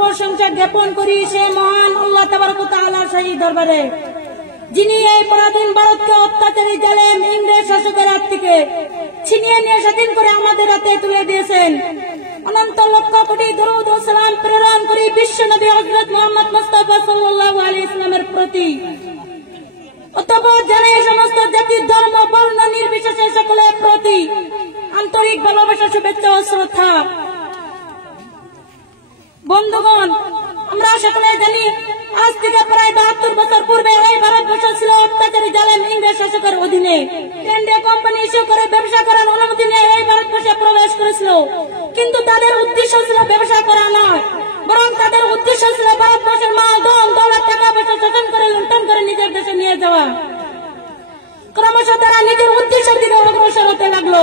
প্রশংসা জ্ঞাপন করি সে মহান আল্লাহ তাবারক ওয়া তাআলার শাহী দরবারে, যিনি এই পরাধীন ভারতকে অত্যাচারী জালেম ইংরেজ শাসকের হাত থেকে ছিনিয়ে নিয়ে স্বাধীন করে আমাদের হাতে তুলে দিয়েছেন। অনন্ত লক্ষ কোটি দরুদ ও সালাম প্রেরণ করি বিশ্ব নবী হযরত মুহাম্মদ মুস্তাফা সাল্লাল্লাহু আলাইহি ওয়াসাল্লামের প্রতি। অতঃপর জানাই সমস্ত জাতি ধর্ম বর্ণ নির্বিশেষে সকলের প্রতি আন্তরিক ভালোবাসা, শুভেচ্ছা ও শ্রদ্ধা। বন্ধুগণ, আমরা সকলে জানি আজ থেকে প্রায় 72 বছর পূর্বে এই ভারতবর্ষ ছিল অত্যাচারী জালেম ইংরেজ শাসকের অধীনে। ইন্ডিয়া কোম্পানি ইস্যু করে ব্যবসা করার অনুমতি নিয়ে এই ভারতবর্ষে প্রবেশ করেছিল, কিন্তু তাদের উদ্দেশ্য ছিল ব্যবসা করা নয়, বরং তাদের উদ্দেশ্য ছিল ভারতবর্ষের মাল ধন দৌলত টাকা পয়সা শোষণ করে লুণ্ঠন করে নিজের দেশে নিয়ে যাওয়া। ক্রমশ তারা নিজের উদ্দেশ্যের দিকে অগ্রসর হতে লাগলো।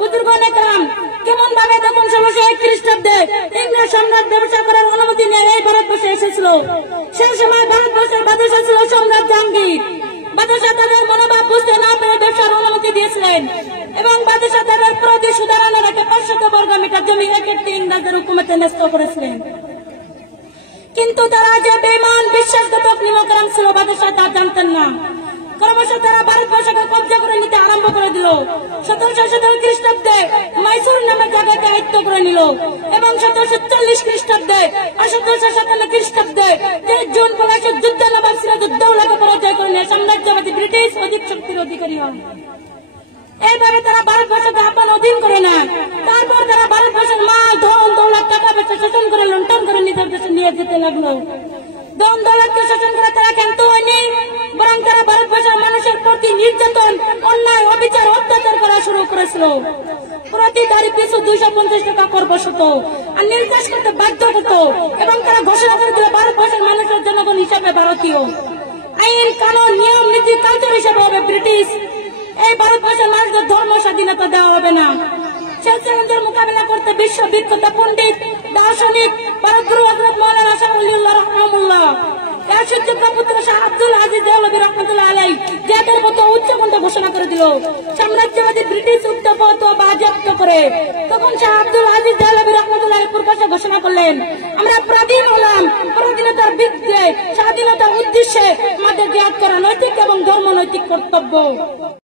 বুজুর্গণ একরাম, কেমন ভাবে তখন 1601 খ্রিস্টাব্দে ইংরেজ সম্রাট ব্যবসা করার অনুমতি নিয়ে এই ভারতবর্ষে এসেছিল। সেই সময় ভারতবর্ষের বাদশা ছিল সম্রাট জাহাঙ্গীর। বাদশা তাদের মনোভাব বুঝতে না পেরে ব্যবসার অনুমতি দিয়েছিলেন এবং বাদশা তাদের প্রতি সুধারণা রেখে 500 বর্গ মিটার জমি এক একটি ইংরেজদের হুকুমতে ন্যস্ত করেছিলেন। কিন্তু তারা যে বেঈমান বিশ্বাসঘাতক নিমকরাম ছিল বাদশা তা জানতেন না। ক্রমশ তারা ভারতবর্ষকে কব্জা করে নিতে আরম্ভ করে দিল। 1717 খ্রিস্টাব্দে মাইসুর নামে জায়গাকে আয়ত্ত করে নিল এবং 1740 খ্রিস্টাব্দে 1757 খ্রিস্টাব্দে 3 জুন পলাশীর যুদ্ধে নবাব সিরাজউদ্দৌলাকে পরাজয় করে নিয়ে সাম্রাজ্যবাদী ব্রিটিশ অধিক শক্তির অধিকারী হন। এইভাবে তারা ভারতবর্ষকে আপন অধীন করে নেয়। তারপর তারা ভারতবর্ষের মাল ধন দৌলত টাকা পয়সা শোষণ করে লুণ্ঠন করে নিজের দেশে নিয়ে যেতে লাগলো। ধন দৌলতকে শোষণ করে তারা ক্ষান্ত হয়নি, বরং তারা ভারতবর্ষের মানুষের প্রতি নির্যাতন, অন্যায়, অবিচার, অত্যাচার করা শুরু করেছিল। প্রতি দাঁড়ি পিছু 250 টাকা কর বসত আর নির্দেশ করতে বাধ্য করত এবং তারা ঘোষণা করে দিল ভারতবর্ষের মানুষের জনগণ হিসাবে ভারতীয়, আইন কানুন নিয়ম নীতি কালচার হিসাবে হবে ব্রিটিশ। এই ভারতবর্ষের মানুষদের ধর্ম স্বাধীনতা দেওয়া হবে না। সেই চ্যালেঞ্জের মোকাবিলা করতে বিশ্ব বিখ্যাত পণ্ডিত দার্শনিক ভারতগুরু হযরত মাওলানা শাহ ওলিউল্লাহ রাহমাহুল্লাহ এর সুযোগ্য পুত্র শাহ আব্দুল আজিজ দেওলভী রাহমাতুল্লাহ আলাইহি যাদের মতো উচ্চকণ্ঠ ঘোষণা করে দিল সাম্রাজ্যবাদী ব্রিটিশ উত্তপ্ত বাজেয়াপ্ত করে। তখন শাহ আব্দুল আজিজ দেওলভী রাহমাতুল্লাহ আলাইহি প্রকাশ্যে ঘোষণা করলেন, আমরা স্বাধীন হলাম, স্বাধীনতার বিরুদ্ধে স্বাধীনতার উদ্দেশ্যে আমাদের জিহাদ করা নৈতিক এবং ধর্ম নৈতিক কর্তব্য।